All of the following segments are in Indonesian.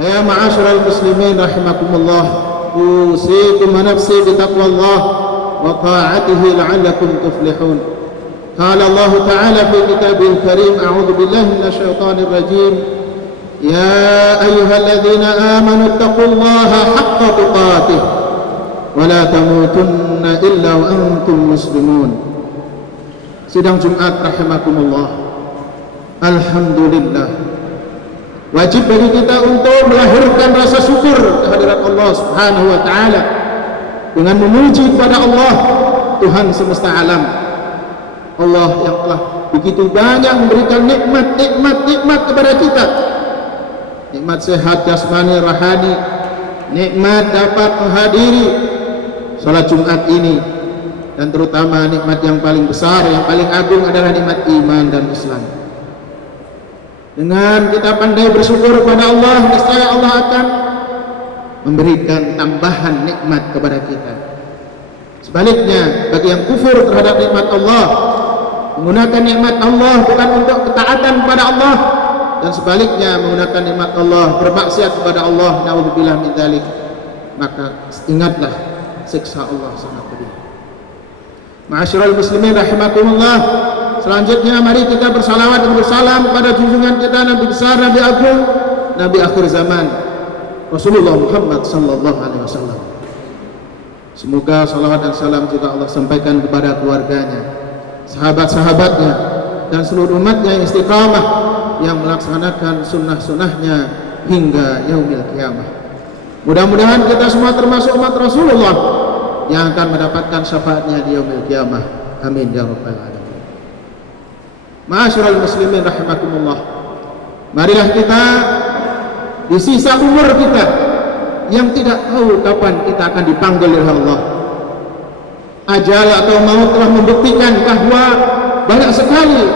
فيا معاشر المسلمين رحمكم الله، أوصيكم ونفسي بتقوى الله وطاعته لعلكم تفلحون. قال الله تعالى في كتابه الكريم: أعوذ بالله من الشيطان الرجيم: يا أيها الذين آمنوا اتقوا الله حق تقاته ولا تموتن إلا وأنتم مسلمون. Sidang Jumat rahimakumullah. Alhamdulillah, wajib bagi kita untuk melahirkan rasa syukur kehadirat Allah Subhanahu wa taala dengan memuji kepada Allah, Tuhan semesta alam. Allah yang telah begitu banyak memberikan nikmat kepada kita. Nikmat sehat jasmani rohani, nikmat dapat menghadiri salat Jumat ini, dan terutama nikmat yang paling besar, yang paling agung adalah nikmat iman dan Islam. Dengan kita pandai bersyukur kepada Allah, niscaya Allah akan memberikan tambahan nikmat kepada kita. Sebaliknya, bagi yang kufur terhadap nikmat Allah, menggunakan nikmat Allah bukan untuk ketaatan kepada Allah, dan sebaliknya menggunakan nikmat Allah bermaksiat kepada Allah, naudzubillah min dzalik, maka ingatlah siksa Allah sangat pedih. Ma'asyiral muslimin rahimakumullah, selanjutnya mari kita bersalawat dan bersalam kepada junjungan kita Nabi besar, Nabi agung, Nabi akhir zaman, Rasulullah Muhammad sallallahu alaihi wasallam. Semoga salawat dan salam juga Allah sampaikan kepada keluarganya, sahabat-sahabatnya, dan seluruh umatnya yang istiqamah, yang melaksanakan sunnah-sunnahnya hingga yaumil qiyamah. Mudah-mudahan kita semua termasuk umat Rasulullah yang akan mendapatkan syafaatnya di yaumil qiyamah. Amin ya rabbal alamin. Ma'asyiral muslimin rahimakumullah, marilah kita di sisa umur kita yang tidak tahu kapan kita akan dipanggil oleh Allah. Ajal atau maut telah membuktikan bahwa banyak sekali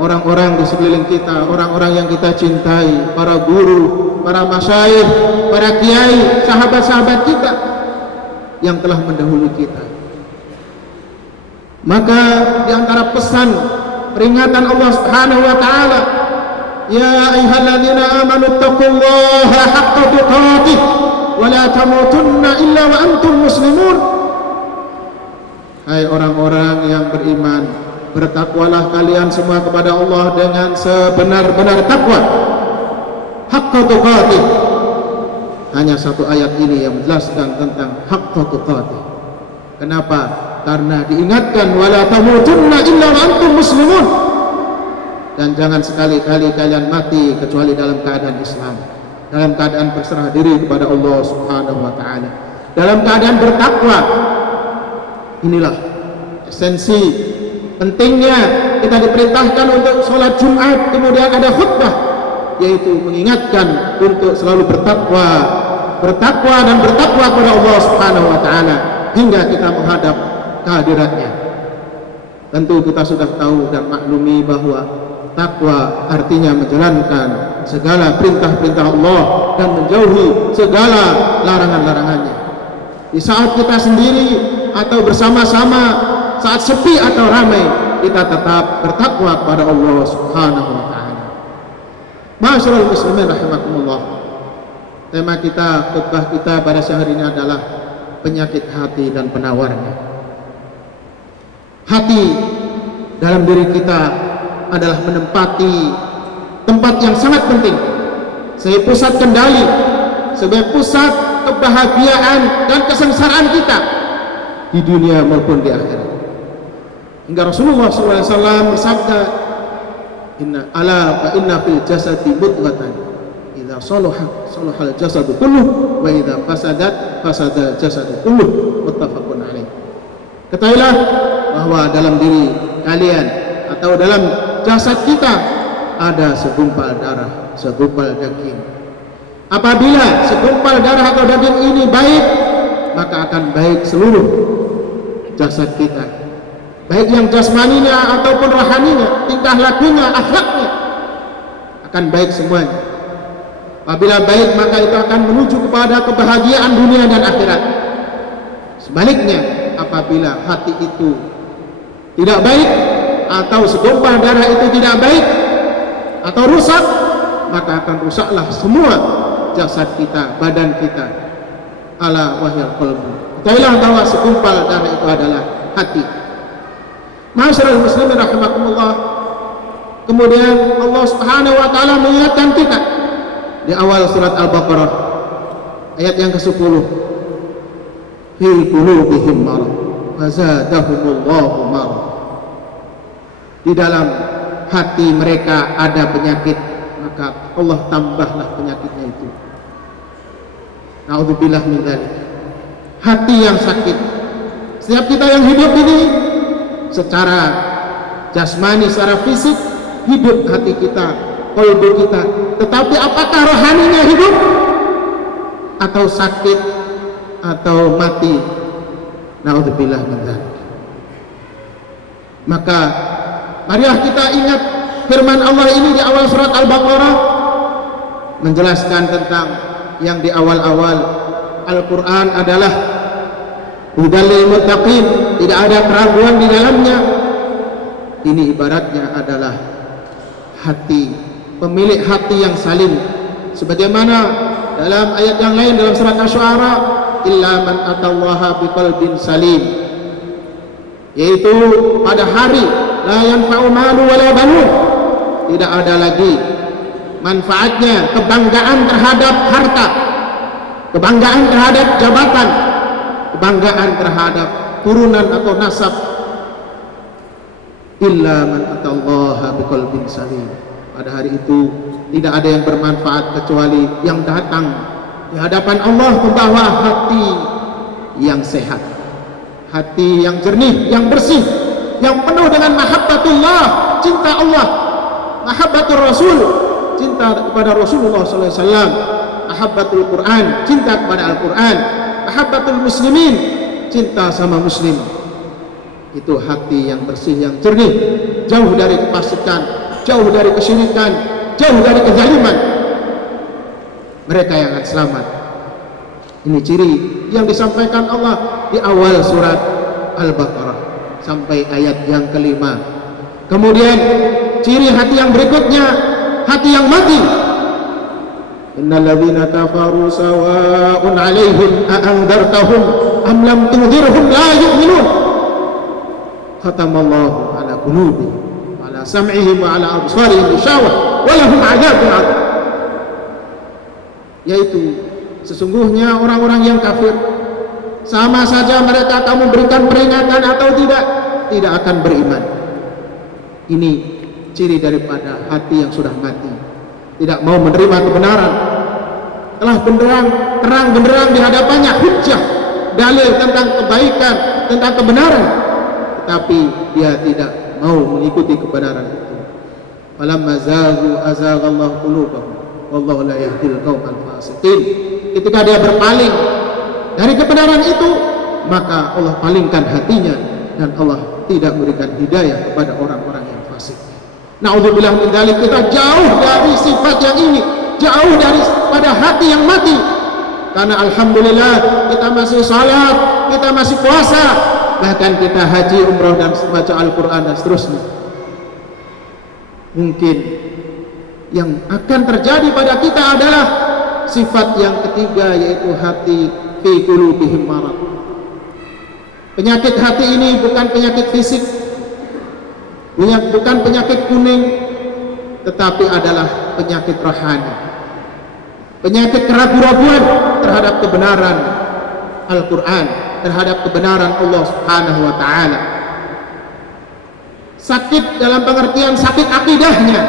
orang-orang di sekeliling kita, orang-orang yang kita cintai, para guru, para masyayikh, para kiai, sahabat-sahabat kita yang telah mendahului kita. Maka di antara pesan peringatan Allah Subhanahu wa taala, ya ayyuhalladzina amanu taqullaha haqqa tuqatih wa la tamutunna illa wa antum muslimun. Hai orang-orang yang beriman, bertakwalah kalian semua kepada Allah dengan sebenar-benar takwa. Haqqa tuqatih, hanya satu ayat ini yang menjelaskan tentang haqqa tuqatih. Kenapa? Karena diingatkan wala tamutunna illa wa antum muslimun, dan jangan sekali-kali kalian mati kecuali dalam keadaan Islam, dalam keadaan berserah diri kepada Allah Subhanahu wa taala, dalam keadaan bertakwa. Inilah esensi pentingnya kita diperintahkan untuk sholat Jumat, kemudian ada khutbah, yaitu mengingatkan untuk selalu bertakwa dan bertakwa kepada Allah Subhanahu wa taala hingga kita menghadap kehadiratnya. Tentu kita sudah tahu dan maklumi bahwa takwa artinya menjalankan segala perintah-perintah Allah dan menjauhi segala larangan-larangannya. Di saat kita sendiri atau bersama-sama, saat sepi atau ramai, kita tetap bertakwa kepada Allah Subhanahu wa taala. Ma'asyiral muslimin rahimakumullah. Tema kita, khutbah kita pada siang hari ini adalah penyakit hati dan penawarnya. Hati dalam diri kita adalah menempati tempat yang sangat penting sebagai pusat kendali, sebagai pusat kebahagiaan dan kesengsaraan kita di dunia maupun di akhirat. Hingga Rasulullah SAW bersabda, inna fil jasadi mudghatan idza salahal jasadu kulluh wa idza fasada jasadu kulluh, muttafaqun alaih. Ketahuilah bahwa dalam diri kalian atau dalam jasad kita ada segumpal darah, segumpal daging. Apabila segumpal darah atau daging ini baik, maka akan baik seluruh jasad kita, baik yang jasmaninya ataupun rohaninya, tingkah lakunya, akhlaknya akan baik semuanya. Apabila baik, maka itu akan menuju kepada kebahagiaan dunia dan akhirat. Sebaliknya, apabila hati itu tidak baik atau segumpal darah itu tidak baik atau rusak, maka akan rusaklah semua jasad kita, badan kita. Ala wahyal qalbu. Ketahuilah bahwa segumpal darah itu adalah hati. Ma'asyiral muslimin rahimakumullah. Kemudian Allah Subhanahu wa taala mengingatkan kita di awal surat Al-Baqarah ayat yang ke-10. Fi qulubihim marad fazadahumullahu marad. Di dalam hati mereka ada penyakit, maka Allah tambahlah penyakitnya itu. Na'udzubillah min dzalik. Hati yang sakit. Setiap kita yang hidup ini secara jasmani, secara fisik hidup hati kita, qalbu kita. Tetapi apakah rohaninya hidup atau sakit atau mati? Na'udzubillah min dzalik. Maka marilah kita ingat firman Allah ini di awal surat Al-Baqarah menjelaskan tentang yang di awal-awal Al-Quran adalah hudal lil muttaqin, tidak ada keraguan di dalamnya. Ini ibaratnya adalah hati, pemilik hati yang salim, sebagaimana dalam ayat yang lain dalam surat Asy-Syu'ara, illa man atallaha biqalbin salim, yaitu pada hari la yanfa'u malu wala banun, tidak ada lagi manfaatnya kebanggaan terhadap harta, kebanggaan terhadap jabatan, kebanggaan terhadap turunan atau nasab, illa man atallaha biqalbin salim. Pada hari itu tidak ada yang bermanfaat kecuali yang datang di hadapan Allah membawa hati yang sehat, hati yang jernih, yang bersih, yang penuh dengan mahabbatullah, cinta Allah, mahabbatul Rasul, cinta kepada Rasulullah SAW, mahabbatul Quran, cinta kepada Al-Quran, mahabbatul muslimin, cinta sama muslim. Itu hati yang bersih, yang jernih, jauh dari kefasikan, jauh dari kesyirikan, jauh dari kezaliman. Mereka yang akan selamat. Ini ciri yang disampaikan Allah di awal surat Al-Baqarah sampai ayat yang ke-5. Kemudian ciri hati yang berikutnya, hati yang mati. Innal ladzina kafaru sawa'un 'alaihim a anzartahum am lam tunzirhum la yu'minun. Khatamallahu 'ala qulubihim wa 'ala sam'ihim wa 'ala absarihim ghishawah wa lahum 'adzabun 'adzim. Yaitu sesungguhnya orang-orang yang kafir, sama saja mereka kamu berikan peringatan atau tidak akan beriman. Ini ciri daripada hati yang sudah mati, tidak mau menerima kebenaran. Telah terang benderang di hadapannya hujjah, dalil tentang kebaikan, tentang kebenaran, tetapi dia tidak mau mengikuti kebenaran itu. Falamma zaghu azaghallahu qulubahum wallahu la yahdil qaumal fasiqin. Ketika dia berpaling dari kebenaran itu, maka Allah palingkan hatinya dan Allah tidak memberikan hidayah kepada orang-orang yang fasik. Na'udzubillah min dzalik. Kita jauh dari sifat yang ini, jauh dari pada hati yang mati. Karena alhamdulillah kita masih salat, kita masih puasa, bahkan kita haji, umrah dan baca Al-Qur'an dan seterusnya. Mungkin yang akan terjadi pada kita adalah sifat yang ketiga, yaitu hati fi qulubihim marad. Penyakit hati ini bukan penyakit fisik, bukan penyakit kuning, tetapi adalah penyakit rohani, penyakit keraguan-raguan terhadap kebenaran Al-Quran, terhadap kebenaran Allah Subhanahu wa ta'ala. Sakit dalam pengertian sakit akidahnya,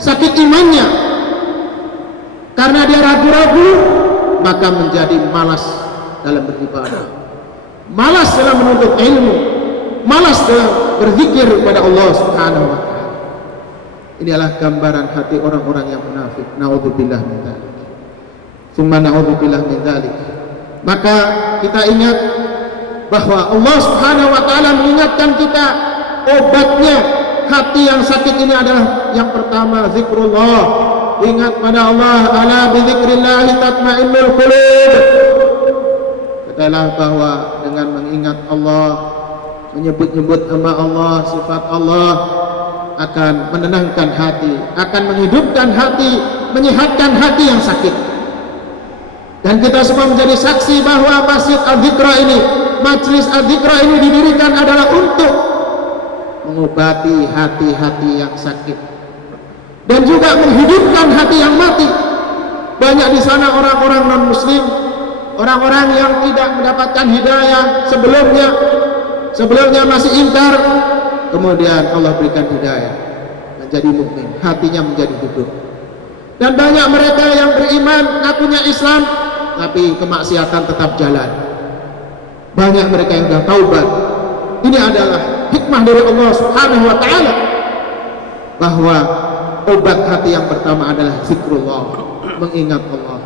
sakit imannya. Karena dia ragu-ragu, maka menjadi malas dalam beribadah, malas dalam menuntut ilmu, malas dalam berzikir kepada Allah Subhanahu wa ta'ala. Ini adalah gambaran hati orang-orang yang munafik. Na'udzubillah min dzalik. Summa na'udzubillah min dzalik. Maka kita ingat bahwa Allah Subhanahu wa ta'ala mengingatkan kita, obatnya hati yang sakit ini adalah yang pertama zikrullah. Ingat pada Allah, ala bizikrillah tatma'innul qulub. Katalah bahwa dengan mengingat Allah, menyebut-nyebut nama Allah, sifat Allah, akan menenangkan hati, akan menghidupkan hati, menyehatkan hati yang sakit. Dan kita semua menjadi saksi bahwa Masjid Al-Dzikra ini, Majelis Al-Dzikra ini didirikan adalah untuk mengobati hati-hati yang sakit dan juga menghidupkan hati yang mati. Banyak di sana orang-orang non-muslim, orang-orang yang tidak mendapatkan hidayah sebelumnya masih ingkar, kemudian Allah berikan hidayah menjadi mukmin, hatinya menjadi hidup. Dan banyak mereka yang beriman, ngakunya Islam, tapi kemaksiatan tetap jalan. Banyak mereka yang sudah taubat. Ini adalah hikmah dari Allah Subhanahu wa taala, bahwa obat hati yang pertama adalah zikrullah, mengingat Allah.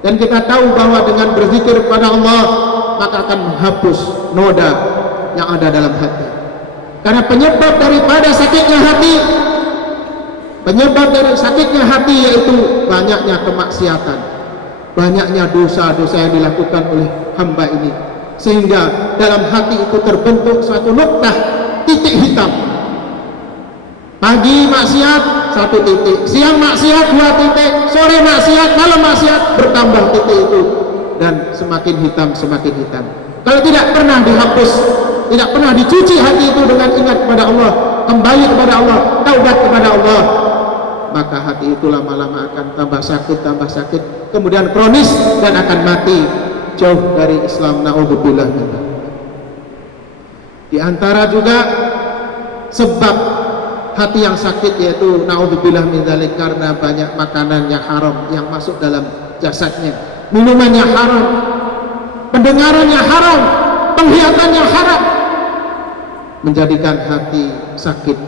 Dan kita tahu bahwa dengan berzikir kepada Allah, maka akan menghapus noda yang ada dalam hati. Karena penyebab daripada sakitnya hati yaitu banyaknya kemaksiatan, banyaknya dosa-dosa yang dilakukan oleh hamba ini, sehingga dalam hati itu terbentuk suatu noktah, titik hitam. Pagi maksiat 1 titik, siang maksiat 2 titik, sore maksiat, malam maksiat, bertambah titik itu dan semakin hitam. Kalau tidak pernah dihapus, tidak pernah dicuci hati itu dengan ingat kepada Allah, kembali kepada Allah, taubat kepada Allah, maka hati itu lama-lama akan tambah sakit, kemudian kronis dan akan mati jauh dari Islam. Na'udzubillah. Di antara juga sebab hati yang sakit yaitu na'udzubillah min dzalik, karena banyak makanan yang haram yang masuk dalam jasadnya, minuman yang haram, pendengaran yang haram, penglihatan yang haram, menjadikan hati sakit,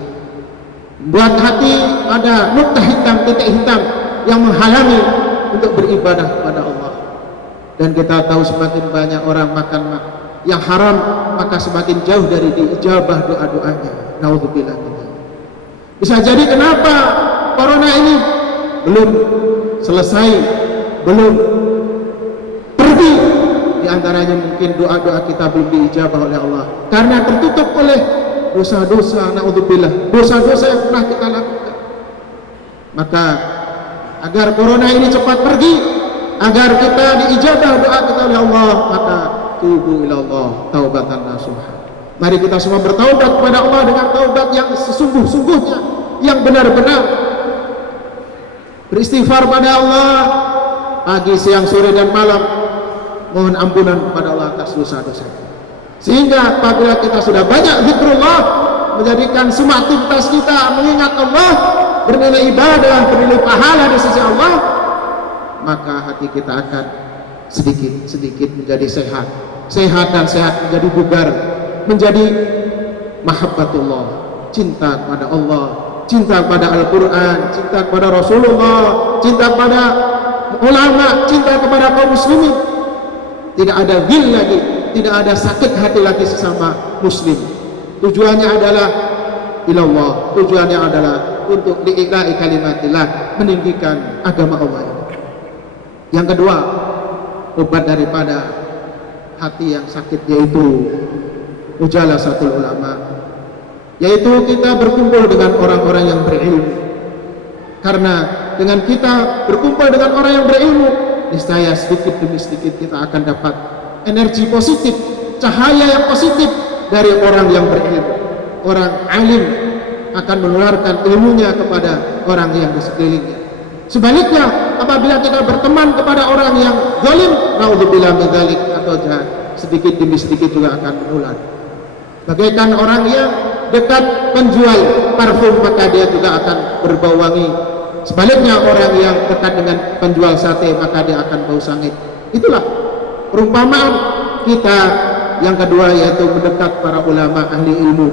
buat hati ada noktah hitam, titik hitam yang menghalangi untuk beribadah kepada Allah. Dan kita tahu semakin banyak orang makan yang haram, maka semakin jauh dari diijabah doa-doanya. Na'udzubillah. Bisa jadi kenapa corona ini belum selesai, belum pergi, di antaranya mungkin doa-doa kita belum diijabah oleh Allah karena tertutup oleh dosa-dosa. Na'udzubillah, dosa-dosa yang pernah kita lakukan. Maka agar corona ini cepat pergi, agar kita diijabah doa kita oleh Allah, maka tubu ilallah taubatan nasuha. Mari kita semua bertaubat kepada Allah dengan taubat yang sesungguh-sungguhnya, yang benar-benar. Beristighfar pada Allah pagi, siang, sore, dan malam. Mohon ampunan kepada Allah atas dosa-dosa. Sehingga apabila kita sudah banyak zikrullah, menjadikan semua aktivitas kita mengingat Allah, bernilai ibadah, bernilai pahala di sisi Allah, maka hati kita akan sedikit-sedikit menjadi sehat dan sehat menjadi bugar, menjadi mahabbatullah, cinta kepada Allah, cinta kepada Al-Quran, cinta kepada Rasulullah, cinta kepada ulama, cinta kepada kaum muslimin. Tidak ada ghil lagi, tidak ada sakit hati lagi sesama muslim. Tujuannya adalah ilallah, tujuannya adalah untuk li'ila'i kalimatillah, meninggikan agama Allah. Yang kedua, obat daripada hati yang sakit yaitu mujalasatul ulama, yaitu kita berkumpul dengan orang-orang yang berilmu. Karena dengan kita berkumpul dengan orang yang berilmu, niscaya sedikit demi sedikit kita akan dapat energi positif, cahaya yang positif dari orang yang berilmu. Orang alim akan menularkan ilmunya kepada orang yang di sekelilingnya. Sebaliknya, apabila kita berteman kepada orang yang zalim, naudzubillah min dzalik, atau jahat, sedikit demi sedikit juga akan menular. Bagaikan orang yang dekat penjual parfum, maka dia juga akan berbau wangi. Sebaliknya, orang yang dekat dengan penjual sate, maka dia akan bau sangit. Itulah perumpamaan kita. Yang kedua yaitu mendekat para ulama ahli ilmu.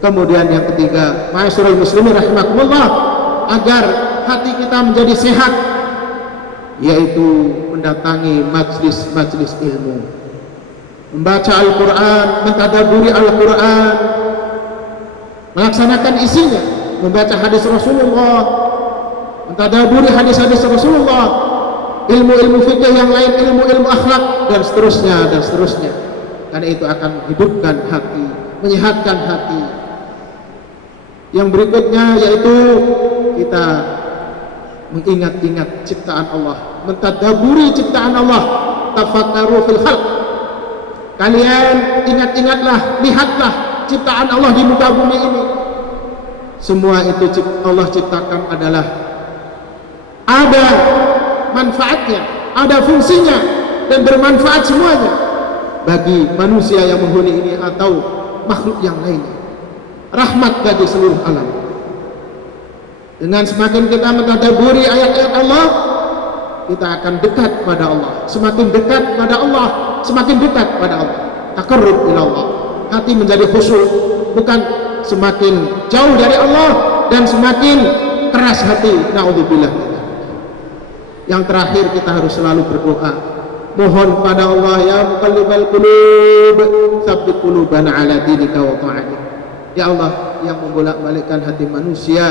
Kemudian yang ketiga, ma'asyiral muslimin rahimakumullah, agar hati kita menjadi sehat, yaitu mendatangi majlis-majlis ilmu, membaca Al-Quran, mentadaburi Al-Quran, melaksanakan isinya, membaca hadis Rasulullah, mentadaburi hadis-hadis Rasulullah, ilmu-ilmu fikih yang lain, ilmu-ilmu akhlak, dan seterusnya. Karena itu akan menghidupkan hati, menyehatkan hati. Yang berikutnya yaitu kita mengingat-ingat ciptaan Allah, mentadabburi ciptaan Allah, tafakkaru fil khalq. Kalian ingat-ingatlah, lihatlah ciptaan Allah di muka bumi ini. Semua itu Allah ciptakan adalah ada manfaatnya, ada fungsinya, dan bermanfaat semuanya bagi manusia yang menghuni ini atau makhluk yang lainnya. Rahmat bagi seluruh alam. Dengan semakin kita mentadabburi ayat-ayat Allah, kita akan dekat pada Allah. Semakin dekat pada Allah, semakin dekat pada Allah. Taqarrub ila Allah. Hati menjadi khusyuk, bukan semakin jauh dari Allah dan semakin keras hati. Na'udzubillah. Yang terakhir, kita harus selalu berdoa. Mohon pada Allah, ya muqallibal qulub, tsabbit qulubana ala dinika wa ta'atik. Ya Allah yang membolak-balikkan hati manusia,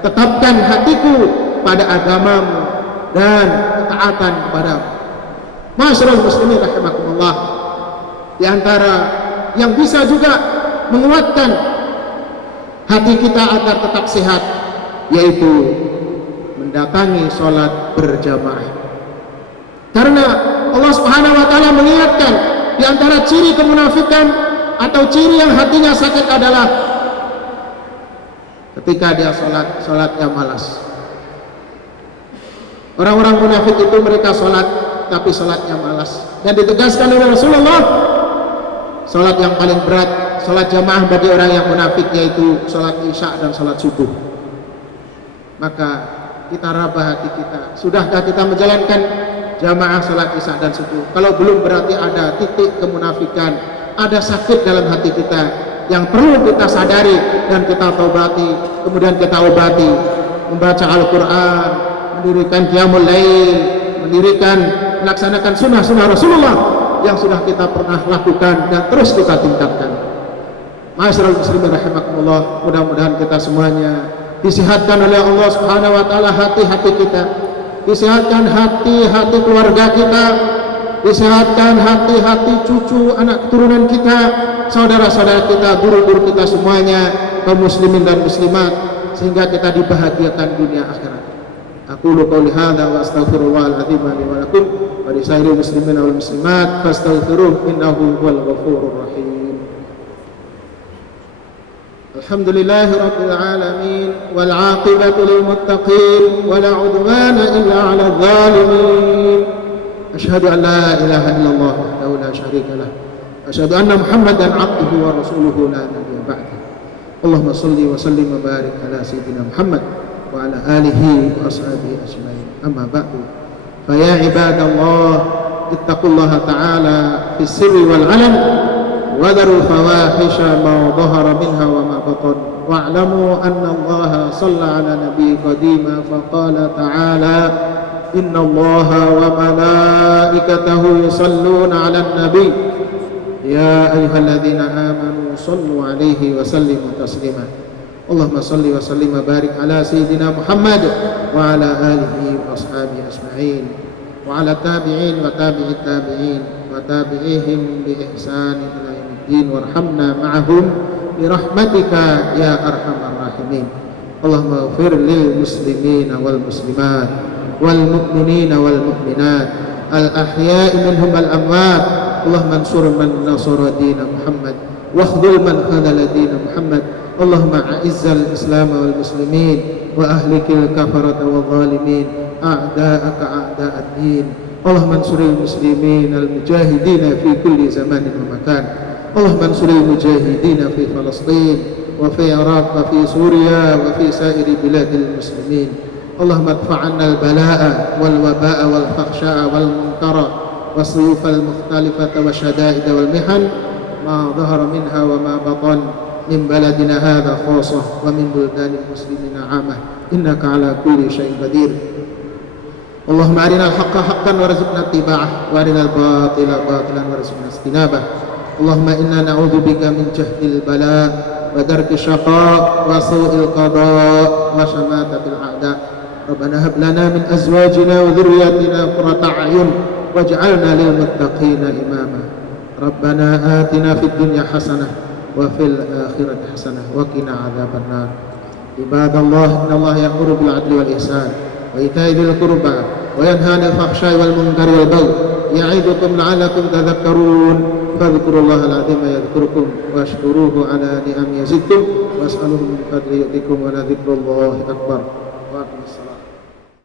tetapkan hatiku pada agamamu dan ketaatan kepadamu. Masyarul muslimin rahimakumullah, di antara yang bisa juga menguatkan hati kita agar tetap sehat, yaitu mendatangi sholat berjamaah. Karena Allah Subhanahu wa taala mengingatkan, di antara ciri kemunafikan atau ciri yang hatinya sakit adalah ketika dia sholatnya malas. Orang-orang munafik itu mereka sholat tapi sholatnya malas, dan ditegaskan oleh Rasulullah, sholat yang paling berat, sholat jamaah bagi orang yang munafik, yaitu sholat isya dan sholat subuh. Maka kita rabah hati kita, sudahkah kita menjalankan jamaah sholat isya dan subuh? Kalau belum, berarti ada titik kemunafikan, ada sakit dalam hati kita yang perlu kita sadari dan kita taubati, kemudian kita obati. Membaca Al-Quran, mendirikan qiyamul lail, melaksanakan sunnah-sunnah Rasulullah yang sudah kita pernah lakukan dan terus kita tingkatkan. Ma'asyiral muslimin rahimakumullah, mudah-mudahan kita semuanya disehatkan oleh Allah Subhanahu wa taala hati-hati kita, disehatkan hati-hati keluarga kita, disehatkan hati-hati cucu anak keturunan kita, saudara-saudara kita, guru-guru kita semuanya, kaum muslimin dan muslimat, sehingga kita dibahagiakan dunia akhirat. Aqulu qouli hadza wa astaghfirullahal azim li wa lakum wa li sairil muslimin wal muslimat fastaghfiruhu innahu huwal ghafurur rahim. Alhamdulillahi rabbil alamin wal 'aqibatu lil muttaqin wa la 'udwana illa 'alal zalimin. Asyhadu an la ilaha illallah wahdahu la syarika lah. Asyhadu anna Muhammadan 'abduhu wa rasuluhu la nabiyya ba'dahu. Allahumma shalli wa sallim wa barik ala sayyidina Muhammad wa ala alihi wa ashabihi ajma'in. Amma ba'du. Fa ya ibadallah, ittaqullaha ta'ala fis sirri wal 'alan wa dharu fawahisha ma dhahara minha wa ma batan. Wa'lamu anna Allaha shalla ala nabiy qadima fa qala ta'ala inna Allaha wa malaikatahu yusalluna 'alan nabiy ya ayyuhalladzina amanu sallu 'alaihi wa sallimu taslima. Allahumma salli wa sallim wa barik ala sayyidina Muhammad wa ala alihi wa ashabihi ajma'in wa ala tabi'in wa tabi'it tabi'in wa tabi'ihim bi ihsan ila yaumiddin warhamna ma'ahum bi rahmatika ya arhamar rahimin. Allahumma ighfir lil muslimina wal muslimat wal mu'minina wal mu'minat al ahya'i minhum al amwat. Allahumma ansur man nasara dina Muhammad wa khudhul man khadala dina Muhammad. Allahumma a'izzal islam wal muslimin wa ahlikil kafarata wal zalimin a'da'aka a'da'ad din. Allahumma ansuril muslimin al mujahidin fi kulli zamanin wa makan. Allahumma ansuril mujahidin fi Palestin wa fi Iraq wa fi Suria wa fi sairi biladil muslimin. Allahumma adfa' 'anna al bala'a wal waba'a wal fakhsha'a wal munkara was-suyuf al mukhtalifata wa syada'id wal mihan ma dhahara minha wa ma batan min baladina hadha khasah wa min buldanil muslimina 'amah innaka 'ala kulli syai'in qadir. Allahumma arinal haqqa haqqan warzuqna ittiba'ah wa arinal batila batilan warzuqna ijtinabah. Allahumma inna na'udzubika min jahdil bala' wa darki syaqa' wa su'il qada' wa syamatatil a'da'. Rabbana hab lana min azwajina wa dhurriyyatina qurrata a'yun waj'alna lil muttaqina imama. Rabbana atina fid dunya hasanah wa fil akhirati hasanah wa qina adzabannar. Ibadallah, innallaha ya'muru bil 'adli wal ihsan wa ita'i dzil qurba وينهى عن الفحشاء والمنكر والبغي يعظكم لعلكم تذكرون فاذكروا الله العظيم يذكركم واشكروه على نعم يزدكم واسألوه من فضله يؤتكم ولذكر الله أكبر.